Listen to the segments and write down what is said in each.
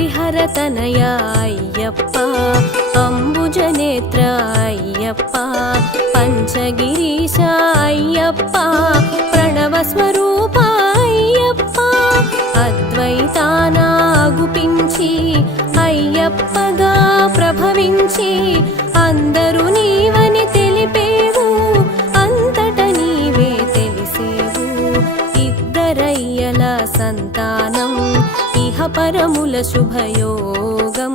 హరిహరతనయ అయ్యప్ప అంబుజనేత్ర అయ్యప్ప పంచగిరీశ అయ్యప్ప ప్రణవస్వరూప అయ్యప్ప అద్వైతాన అగుపించి అయ్యప్పగా ప్రభవించి అందరూ నీవని తెలిపేవు అంతట నీవే తెలిసేవు ఇద్దరయ్యల సంతానం ఇహ పరముల శుభయోగం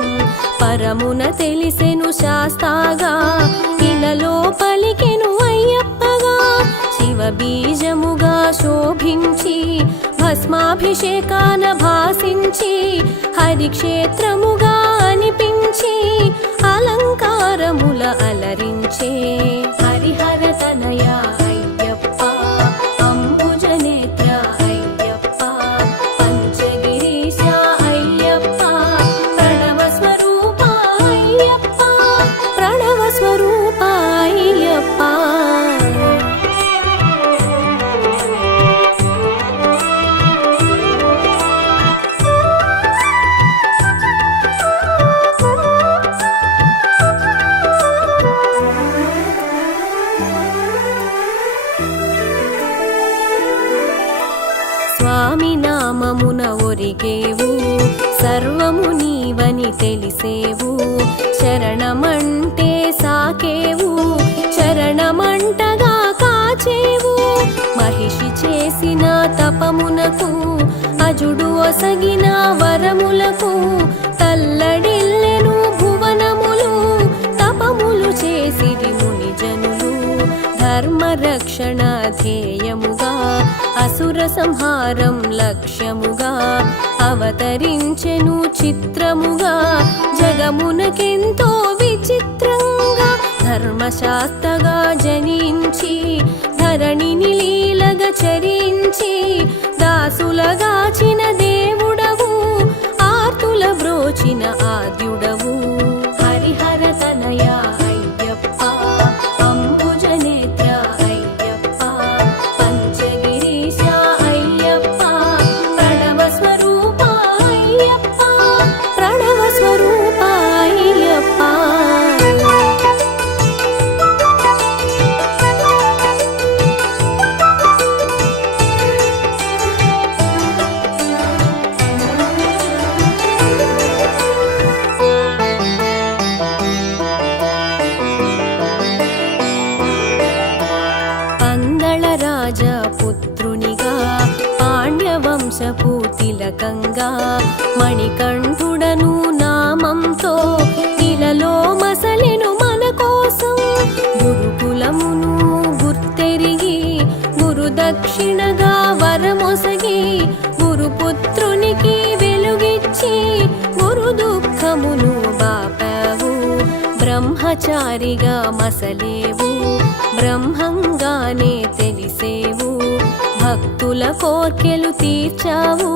పరమున తెలిసెను శాస్తాగా ఇలలో పలికెను అయ్యప్పగా శివ బీజముగా శోభించి భస్మాభిషేకాన భాసించి హరిక్షేత్రముగా అనిపించి అలంకారముల అలరించే హరిహరతనయ అయ్యప్ప అంబుజనేత్ర అయ్యప్ప పంచగిరీశ అయ్యప్ప ప్రణవస్వరూప అయ్యప్ప ప్రణవస్వరూప అయ్యప్ప. స్వామి నామమున ఒరిగేవు సర్వము నీవని తెలిసేవు శరణమంటే సాకేవు చరణమంటగా కాచేవు మహిషి చేసిన తపమునకు అజుడు ఒసగిన వరములకు తల్లడిల్లెను భువనములు తపములు చేసిరి మునిజనులు ధర్మరక్షణ ధ్యేయముగా అసుర సంహారం లక్ష్యముగా అవతరించెను చిత్రముగా జగమునకెంతో విచిత్రంగా ధర్మశాస్త్రగా జనించి ధరణిని లీలగా చరించి దాసులగాచిన దేవుడవు ఆర్తుల బ్రోచిన ఆద్యుడవు హరిహరతనయ అయ్యప్ప అంబుజనేత్ర అయ్యప్ప పంచగిరీశ అయ్యప్ప ప్రణవస్వరూప అయ్యప్ప ప్రణవస్వరూప అయ్యప్ప. రాజపుత్రునిగా పాండ్యవంశపు తిలకంగా మణికంఠుడను నామంతో ఇలలో మసలెను మన కోసం గురుకులమును గుర్తెరిగి గురుదక్షిణగా వరమొసగి గురుపుత్రునికి వెలుగిచ్చి గురు దుఃఖమును బాపావు బ్రహ్మచారిగా మసలేవు బ్రహ్మంగానే తెలిసేవు భక్తుల కోర్కెలు తీర్చావు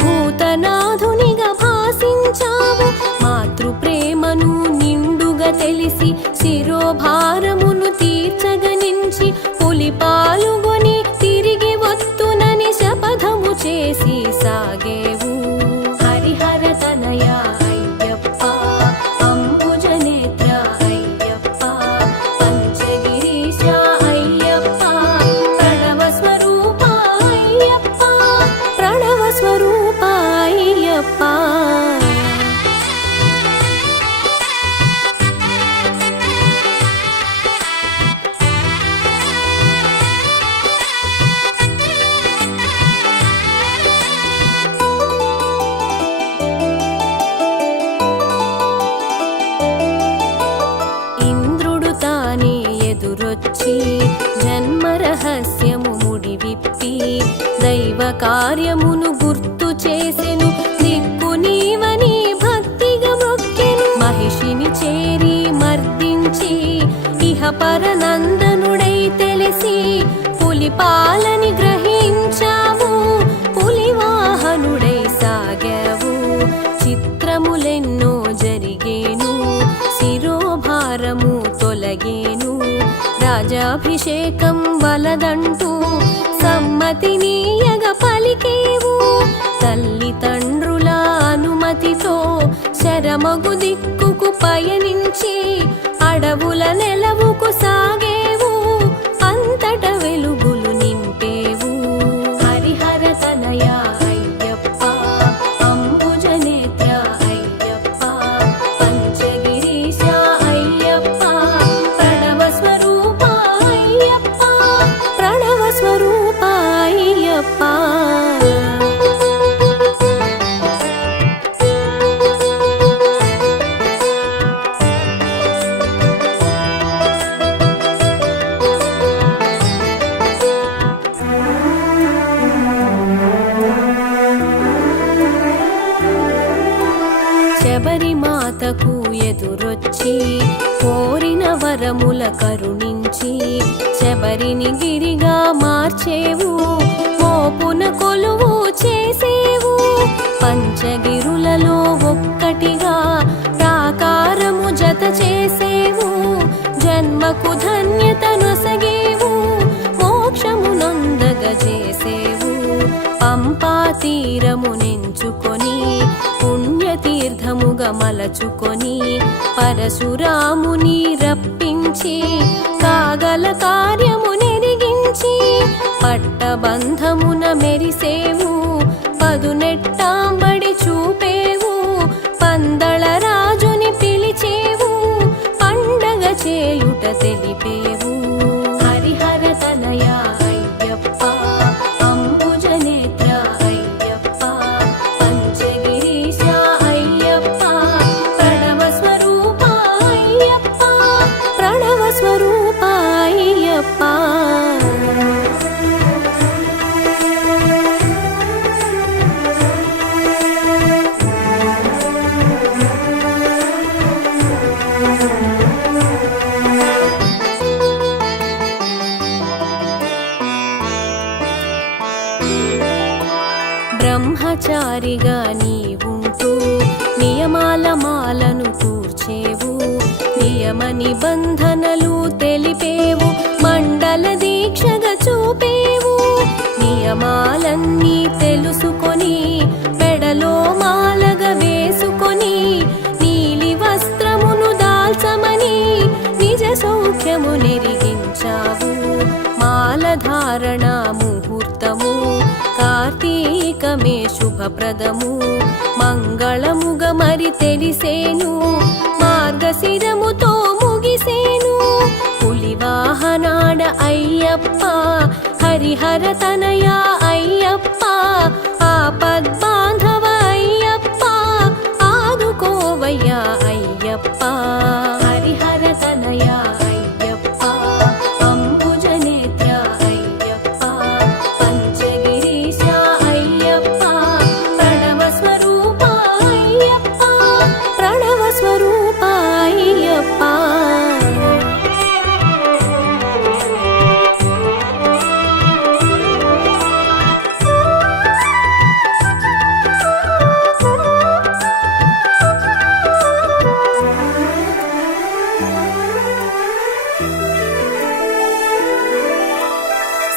భూతనాథునిగా భాసించావు మాతృప్రేమను నిండుగా తెలిసి శిరోభారమును తీర్చగనించి పులి పాలుగొని తిరిగి వత్తునని శపథము చేసి సాగేవు హరిహరతనయ అయ్యప్ప అంబుజనేత్ర అయ్యప్ప పంచగిరీశ అయ్యప్ప ప్రణవస్వరూప అయ్యప్ప ప్రణవస్వరూప అయ్యప్ప. ఇంద్రుడు తానే ఎదురొచ్చి జన్మ రహస్యము ముడివిప్పి దైవ కార్యమును గుర్తు చేసెను దిక్కు నీవని భక్తిగా మొక్కెను మహిషిని చేరి మర్దించి ఇహ పరనందనుడై తెలిసి పులి పాలని గ్రహించావు పులివాహనుడై సాగావు చిత్రములెన్నో జరిగేను శిరోభారము తొలగేను రాజాభిషేకం వలదంటూ సమ్మతినీయగ పలికేవు తల్లిదండ్రుల అనుమతితో 4 దిక్కుకు పయనించి అడవుల నెలవుకు సాగేవు, అంతట వెలుగులు నింపేవు. హరిహర తనయ అయ్యప్ప, అంబుజనేత్ర అయ్యప్ప, పంచగిరీశ అయ్యప్ప, ప్రణవ స్వరూప అయ్యప్ప, ప్రణవ స్వరూప అయ్యప్ప. శబరిమాతకు ఎదురొచ్చి కోరిన వరముల కరుణించి శబరిని గిరిగా మార్చేవు, మోపున కొలువు చేసేవు. పంచగిరులలో ఒక్కటిగా ప్రాకారము జత చేసేవు, జన్మకు ధన్యత నొసగేవు, మోక్షము నొందగ చేసేవు. పంపా తీరమునెంచుకొని పుణ్యతీర్థముగా మలచుకొని పరశురాముని రప్పించి కాగల కార్యము నెరిగించి పట్టబంధమున మెరిసేవు, పదునెట్టాంబడి చూపేవు. పందళ రాజుని పిలిచేవు, పండగ చేయుట తెలిపేవు. హరిహర తనయ అయ్యప్ప, అంబుజనేత్ర అయ్యప్ప, పంచగిరీశ అయ్యప్ప, ప్రణవ స్వరూప అయ్యప్ప, ప్రణవ స్వరూప అయ్యప్ప. బ్రహ్మచారిగా నీవుంటూ నియమాల మాలను కూర్చేవు, నియమ నిబంధనలు తెలిపేవు, మండల దీక్షగా చూపేవు. నియమాలన్నీ తెలుసుకొని పెడలో మాలగా వేసుకొని నీలి వస్త్రమును దాల్చమని నిజ సౌఖ్యము నెరిగించావు. మాలధారణ ముహూర్తము కార్తీకమే శుభప్రదము, మంగళముగా మరి తెలిసేను, మార్గశిరముతో ముగిసేను. పులివాహనాడ అయ్యప్ప, హరిహర తనయ అయ్యప్ప, ఆపద్బాంధవ అయ్యప్ప, ఆదుకోవయ్యా అయ్యప్ప. హరిహర తనయ అయ్యప్ప, అంబుజనేత్ర అయ్యప్ప, పంచగిరీశ అయ్యప్ప, ప్రణవ స్వరూప అయ్యప్ప, ప్రణవ స్వరూప అయ్యప్ప.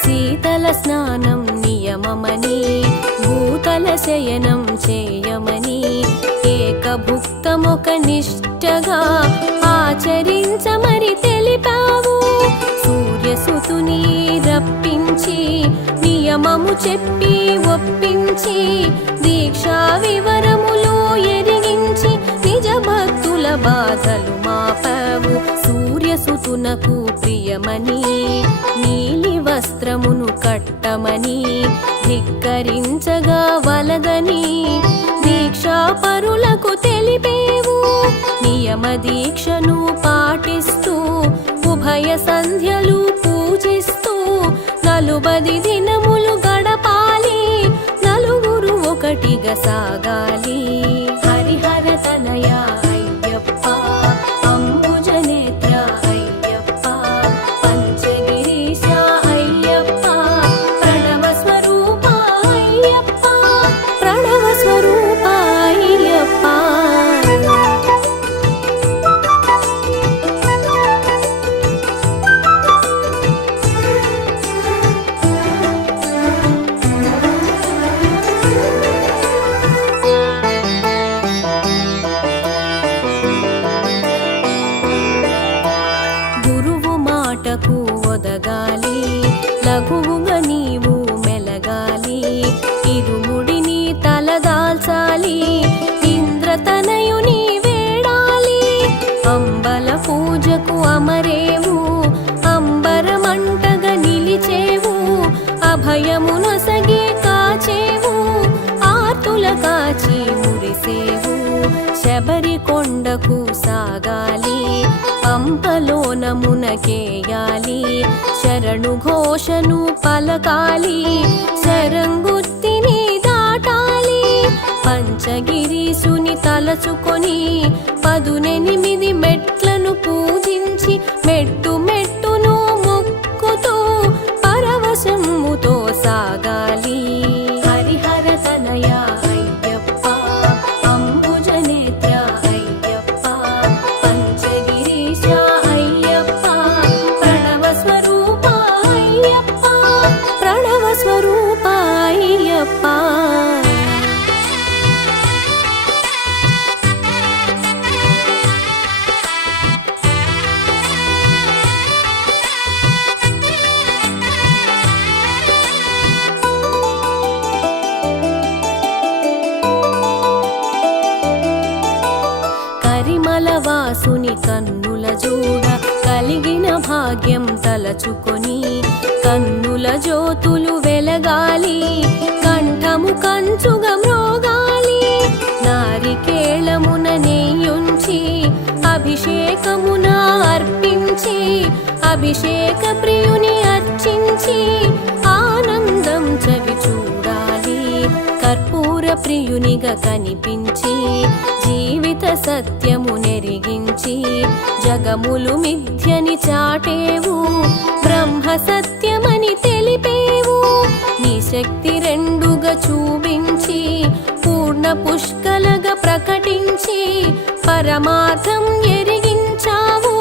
శీతల స్నానం నియమమని భూతల శయనం చేయమని ఏకభుక్తమొక నిష్టగా ఆచరించమని తెలిపావు. సూర్యసుతుని రప్పించి నియమము చెప్పి ఒప్పించి దీక్షా వివరములు ఎరిగించి నిజ భక్తుల బాధలు మాపావు. సూర్యసుతునకు ప్రియమని నీలి వస్త్రమును కట్టమని ధిక్కరించగా వలదని దీక్షా పరులకు తెలిపేవు. నియమ దీక్షను పాటిస్తూ ఉభయ సంధ్యలు పూజిస్తూ 40 దినములు గడపాలి, నలుగురు ఒకటిగా సాగాలి. హరిహర తనయ అయ్యప్ప, అంబుజనేత్ర అయ్యప్ప, పంచగిరీశ అయ్యప్ప, ప్రణవ స్వరూప అయ్యప్ప, ప్రణవ స్వరూప అయ్యప్ప. ముందకు సాగాలి, పంపలోన మునకేయాలి, శరణు ఘోషను పలకాలి, శరంగుత్తిని దాటాలి. పంచగిరీసుని తలచుకొని 18 మెట్లను పూజించి మెట్టు మెట్టును మొక్కుతూ పరవశముతో సాగాలి. హరిహర తనయ అయ్యప్ప, అంబుజనేత్ర అయ్యప్ప, పంచగిరీశ అయ్యప్ప, ప్రణవ స్వరూప అయ్యప్ప, ప్రణవ స్వరూప అయ్యప్ప. కరిమలవాసుని కన్నుల జోడ కలిగిన భాగ్యం తలచుకొని కన్నుల జ్యోతులు వెలగాలి, కంఠము కంచుగా మ్రోగాలి. నారికేళమున నెయ్యుంచి అభిషేకమున అర్పించి అభిషేక ప్రియుని అర్చించి ఆనందం చవి చూడాలి. కర్పూర ప్రియునిగా కనిపించి జీవిత సత్యము నెరిగించి జగములు మిథ్యని చాటేవు, బ్రహ్మ సత్యమని తెలిపేవు. నీ శక్తి రెండుగా చూపించి పూర్ణ పుష్కలగా ప్రకటించి పరమార్థం ఎరిగించావు,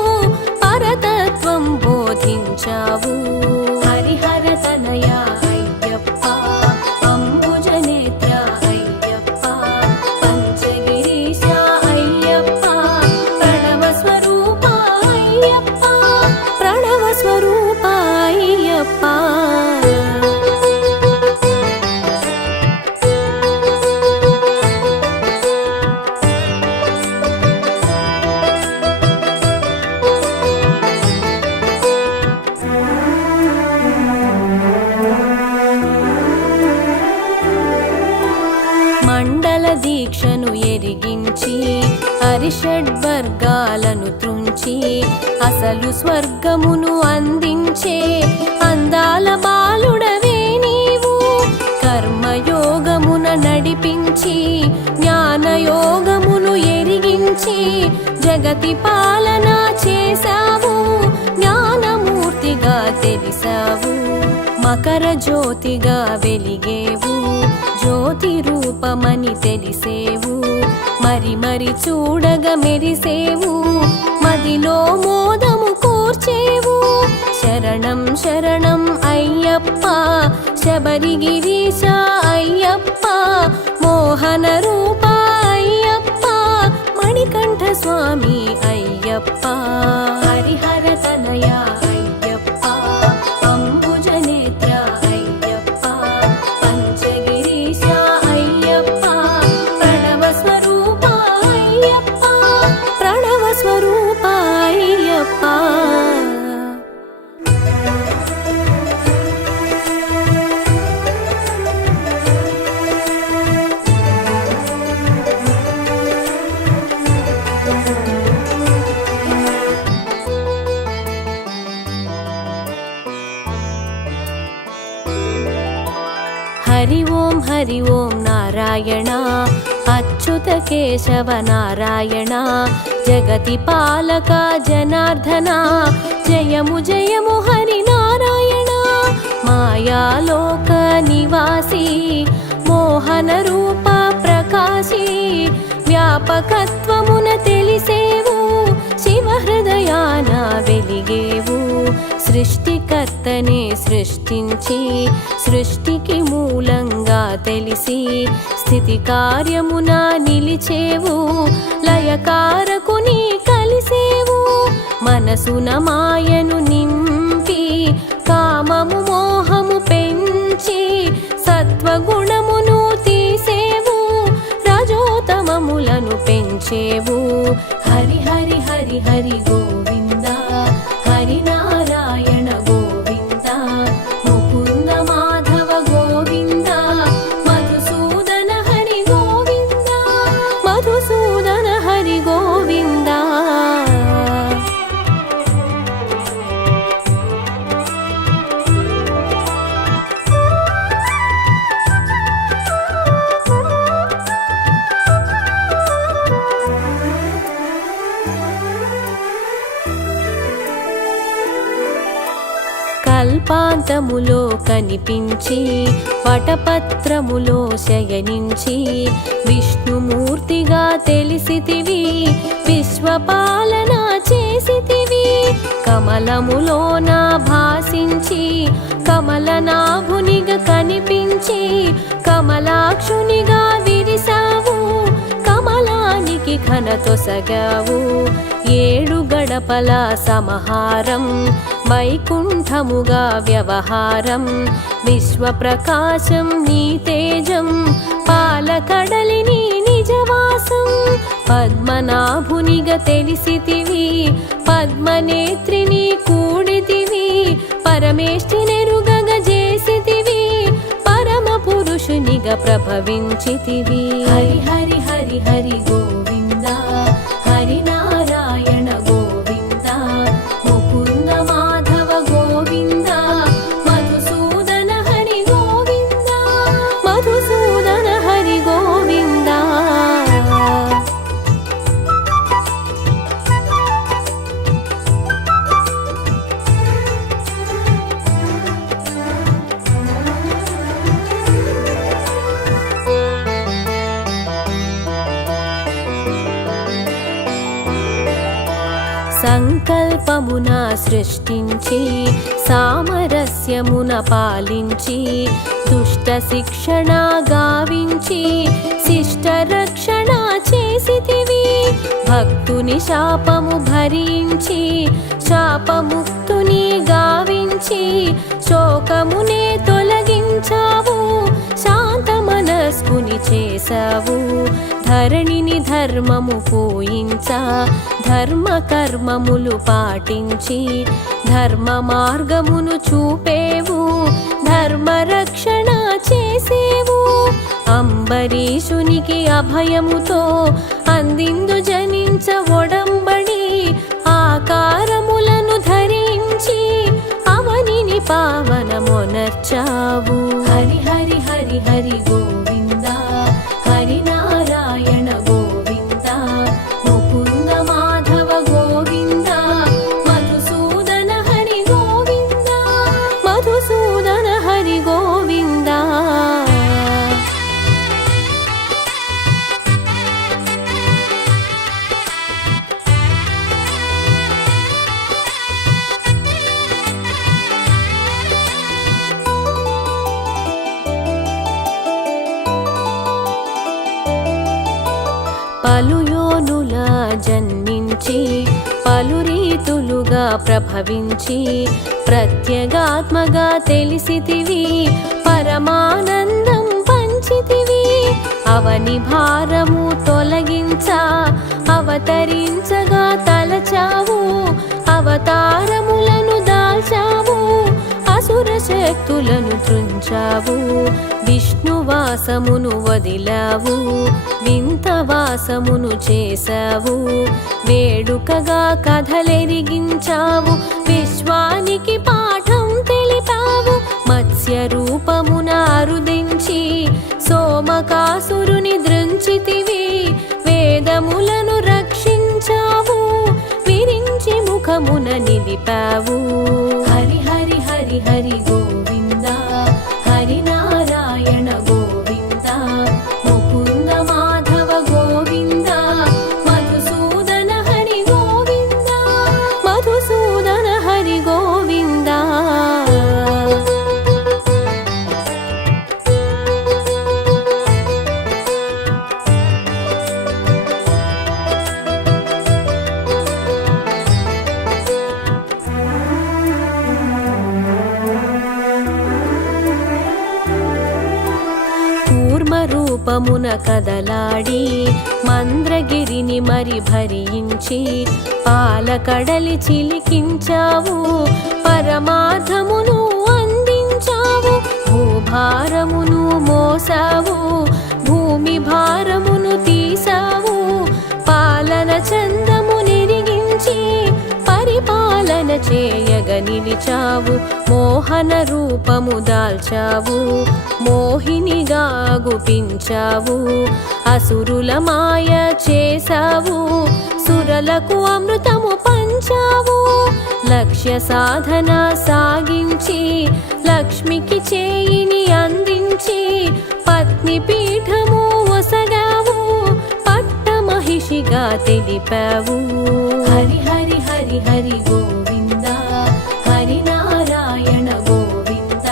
పరతత్వం బోధించావు. హరిహర తనయ అయ్యప్ప, అంబుజనేత్ర అయ్యప్ప, పంచగిరీశ అయ్యప్ప, ప్రణవ స్వరూప అయ్యప్ప, ప్రణవ స్వరూప అయ్యప్ప. మండల దీక్షను ఎరిగించి హరిషడ్వర్గాలను త్రుంచి అసలు స్వర్గమును అందించే అందాల బాలుడవే నీవు. కర్మయోగమున నడిపించి జ్ఞానయోగమును ఎరిగించి జగతి పాలన చేశావు, జ్ఞానమూర్తిగా తెలిసావు. మకర జ్యోతిగా వెలిగేవు, జ్యోతి రూపమని తెలిసేవు. మరి మరి చూడగా మెరిసేవు, మదిలో మోదము కూర్చేవు. శరణం శరణం అయ్యప్ప, శబరిగిరీశ అయ్యప్ప, మోహన రూప అయ్యప్ప, మణికంఠ స్వామి అయ్యప్ప. హరిహర తనయ అయ్యప్ప, అంబుజనేత్ర అయ్యప్ప, పంచగిరీశ అయ్యప్ప, ప్రణవ స్వరూప అయ్యప్ప, ప్రణవ స్వరూప అయ్యప్ప. హరి ఓం నారాయణ, అచ్యుత కేశవ నారాయణ, జగతి పాలక జనార్దన, జయము జయము హరి నారాయణ. మాయాలోక నివాసి మోహన రూప ప్రకాశి, వ్యాపకత్వమున తెలిసేవు, శివ హృదయాన వెలిగేవు. సృష్టికర్తనే సృష్టించి సృష్టికి మూలంగా తెలిసి స్థితి కార్యమున నిలిచేవు, లయకారకుని కలిసేవు. మనసున మాయను నింపి కామము మోహము పెంచి సత్వగుణమును తీసేవు, రజోతమములను పెంచేవు. హరి హరి హరి హరి గోవింద, హరి నారాయణ గోవింద, ముకుంద మాధవ గోవింద, మధుసూదన హరి గోవింద, మధుసూదన హరి గోవింద. పటములో కనిపించి పటపత్రములో శయనించి విష్ణుమూర్తిగా తెలిసితివి విశ్వపాలన చేసితివి కమలములోన భాసించి కమలనాభునిగా కనిపించి కమలాక్షునిగా విరిసావు కమలానికి ఘనతొసగావు ఏడు గడపల సమహారం వైకుంఠముగా వ్యవహారం విశ్వప్రకాశం నీ తేజం పాలకడలి నీ నిజవాసం పద్మనాభునిగా తెలిసితివి పద్మనేత్రిని కూడితివి పరమేష్ఠినెరుగగ చేసితివి పరమ పురుషునిగా ప్రభవించితివి హరి హరి హరి హరి గోవింద హరి నారాయణ గోవింద ముకుంద మాధవ గోవింద మధుసూదన హరి గోవింద మధుసూదన హరి గోవింద సంకల్పమున సృష్టించి సామరస్యమున పాలించి దుష్ట శిక్షణ గావించి శిష్ట రక్షణ చేసితివి భక్తుని శాపము భరించి శాపముక్తుని గావించి శోకమునే తొలగించావు శాంత మనస్కుని చేసావు ధరణిని ధర్మము పూయించా ధర్మ కర్మములు పాటించి ధర్మ మార్గమును చూపేవు ధర్మ రక్షణ చేసేవు అంబరీషునికి అభయముతో అందిందు జనించ ఒడంబడి ఆకారములను ధరించి అవనిని పావనమొనర్చావు హరి హరి హరి హరి గోవింద హరి నారాయణ గోవింద ముకుంద మాధవ గోవింద మధుసూదన హరి గోవింద మధుసూదన హరి గోవింద పలు యోనుల జన్మించి పలు రీతులుగా ప్రభవించి ప్రత్యేగాత్మగా తెలిసితివి పరమానందం పంచితివి అవని భారము తొలగించా అవతరించగా తలచావు అవతారములను దాల్చావు అసుర శక్తులను త్రుంచావు విష్ణువాసమును వదిలావు వింతవాసమును చేశావు వేడుకగా కథలెరిగించావు విశ్వానికి పాఠం తెలిపావు మత్స్య రూపమున అరుదించి సోమకాసురుని దృంచితివి వేదములను రక్షించావు విరించి ముఖమున నిలిపావు హరి హరి హరి హరి గోవింద హరి నారాయణ గోవింద ముకుంద మాధవ గోవింద మధుసూదన హరి గోవింద మధుసూదన హరి గోవింద రూపమున కదలాడి మంద్రగిరిని మరి భరించి పాలకడలి చిలికించావు పరమార్థమును అందించావు భూభారమును మోసావు భూమి భారమును తీసావు పాలన చందము నిరిగించి పరిపాలన చేయగ నిలిచావు మోహన రూపము దాల్చావు మోహినిగా అగుపించావు, అసురుల మాయ చేసావు, సురలకు అమృతము పంచావు. లక్ష్య సాధన సాగించి లక్ష్మికి చేయిని అందించి పత్ని పీఠము ఒసగావు, పట్ట మహిషిగా తెలిపావు. హరి హరి హరి హరి గోవింద, హరి నారాయణ గోవింద,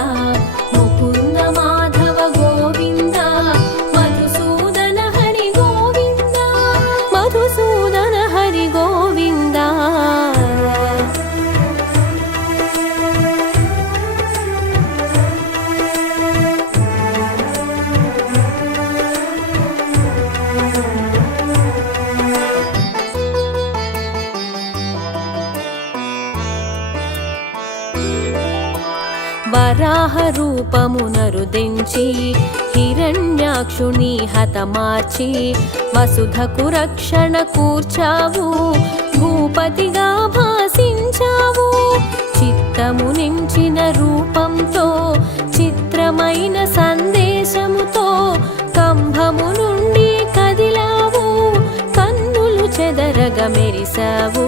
ముకుంద మాధవ గోవింద, మధుసూదన హరి గోవింద, మధుసూదన హరి గోవింద. వరాహ రూపమునరుదించి హిరణ్యాక్షుని హతమార్చి వసుధకు రక్షణ కూర్చావు, భూపతిగా భాసించావు. చిత్తము నించిన రూపంతో చిత్రమైన సందేశముతో కంభము నుండి కదిలావు, కన్నులు చెదరగ మెరిసావు.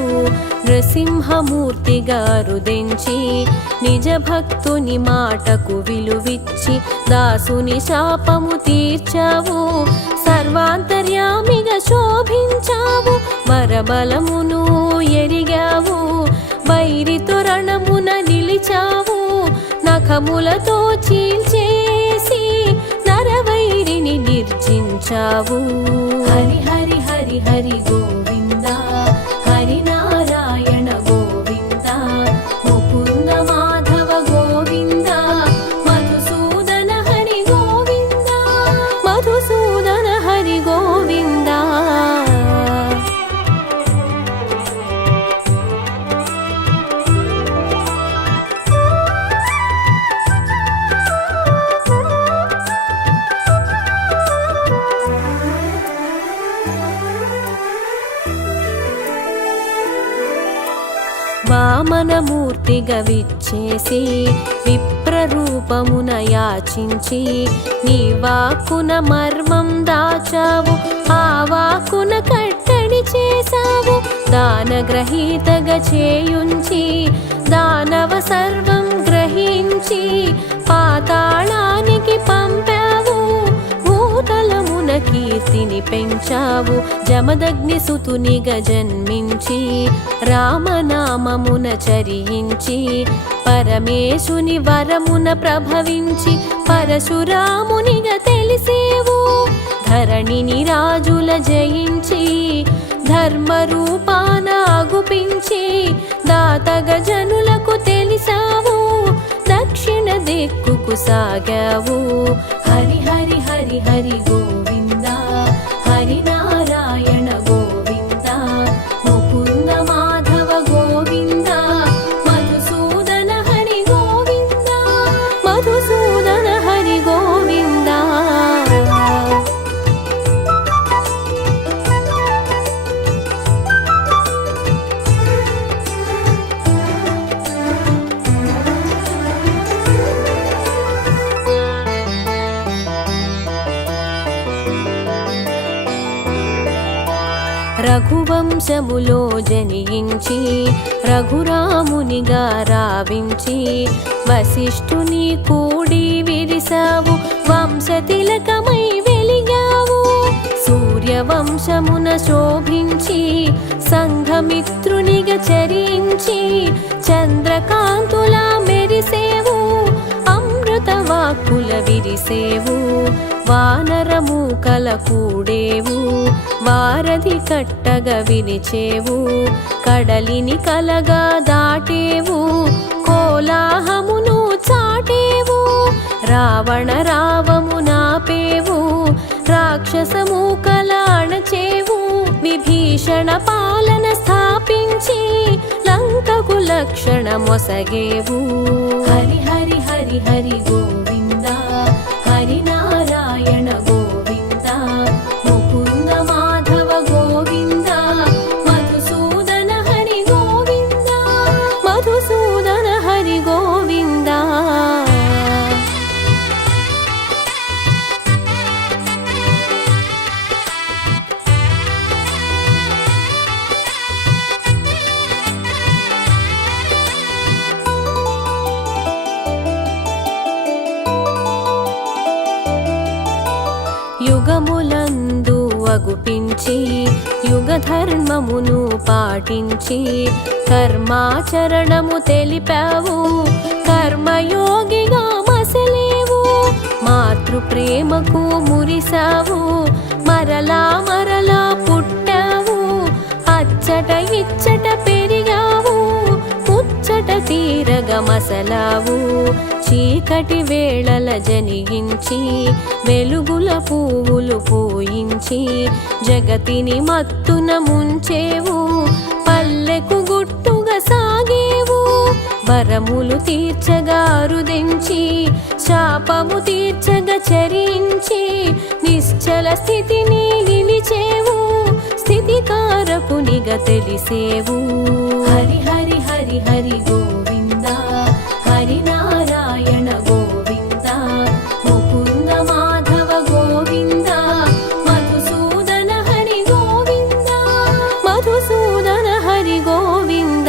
నృసింహమూర్తిగా రుదించి నిజ భక్తుని మాటకు విలువిచ్చి దాసుని శాపము తీర్చావు, సర్వాంతర్యామిగా శోభించావు. వరబలమును ఎరిగావు, వైరితో రణమున నిలిచావు, నఖములతో చీల్చేసి నరవైరిని నిర్జించావు. హరి హరి హరి హరి గోవింద, హరి నారాయణ గోవింద, ముకుంద మాధవ గోవింద, మధుసూదన హరి గోవింద, మధుసూదన హరి గోవింద. వామనమూర్తిగా విచ్చేసి విప్రరూపమున యాచించి నీ వాక్కున మర్మం దాచావు, ఆ వాక్కున కట్టడి చేసావు. దానగ్రహీతగా చేయుంచి దానవ సర్వం గ్రహించి పాతాళానికి పంపావు, భూతలమున కీర్తిని పెంచావు. జమదగ్ని సుతునిగా జన్మించి రామనామమున చరించి పరమేశుని వరమున ప్రభవించి పరశురామునిగా తెలిసేవు. ధరణిని రాజుల జయించి ధర్మరూపాన అగుపించి దాతగ జనులకు తెలిసావు, దక్షిణ దిక్కుకు సాగావు. హరి హరి హరి హరి గోవింద, హరి నారాయణ గోవింద, ముకుంద మాధవ గోవింద, మధుసూదన హరి గోవింద, మధుసూదన హరి గోవింద. రఘువంశములో జనించి రఘురామునిగా రావించి వశిష్ఠుని కూడి విరిసావు, వంశతిలకమై వెలిగావు. సూర్యవంశమున శోభించి సంఘమిత్రునిగా చరించి చంద్రకాంతులా మెరిసేవు, అమృత వాక్కుల విరిసేవు. వానరమూకల కూడేవు, వారధి కట్టగా వినిచేవు, కడలిని కలగా దాటేవు, కోలాహమును చాటేవు. రావణ రావము నాపేవు, రాక్షసమూకల అణచేవు. విభీషణ పాలన స్థాపించి లంకకు లక్షణ మొసగేవు. హరి హరి హరి హరి గోవింద, హరి నారాయణ గోవింద, ముకుంద మాధవ గోవింద, మధుసూదన హరి గోవింద, మధుసూదన హరి గోవింద. యుగములందు అగుపించి యుగధర్మమును పాటించి కర్మాచరణము తెలిపావు కర్మయోగిగా మసలేవు మాతృప్రేమకు మురిసావు మరలా మరలా పుట్టావు అచ్చట ఇచ్చట పెరిగావు ముచ్చట తీరగ మసలావు చీకటి వేళల జనిగించి వెలుగుల పువ్వులు పూయించి జగతిని మత్తున ముంచేవు పల్లెకు గుట్టుగా సాగేవు వరములు తీర్చగా అరుదించి శాపము తీర్చగా చరించి నిశ్చల స్థితిని నిలిచేవు స్థితికారకునిగా తెలిసేవు హరి హరి హరి హరి గోవింద హరి నారాయణ గోవింద ముకుంద మాధవ గోవింద మధుసూదన హరి గోవింద మధుసూదన హరి గోవింద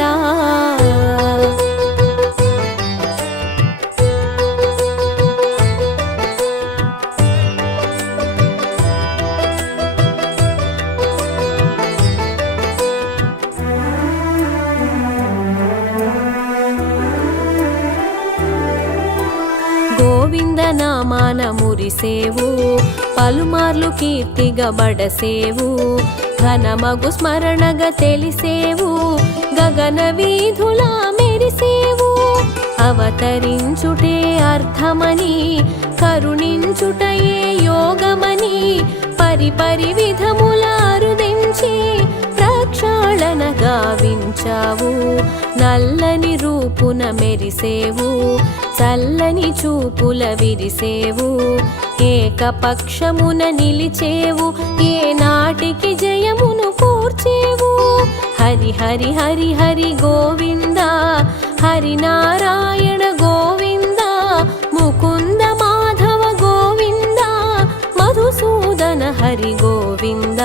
గోవింద నామాన మురిసేవు పలుమార్లు కీర్తిగా బడసేవు ఘనమగు స్మరణగా తెలిసేవు గగన వీధులా మెరిసేవు అవతరించుటే అర్థమని కరుణించుటయే యోగమని పరిపరి విధముల అరుదించి ప్రక్షాళన గావించావు నల్లని రూపున మెరిసేవు చల్లని చూపుల విరిసేవు ఏకపక్షమున నిలిచేవు ఏ నాటికి జయమును కూర్చేవు హరి హరి హరి హరి గోవింద హరి నారాయణ గోవింద ముకుంద మాధవ గోవింద మధుసూదన హరి గోవింద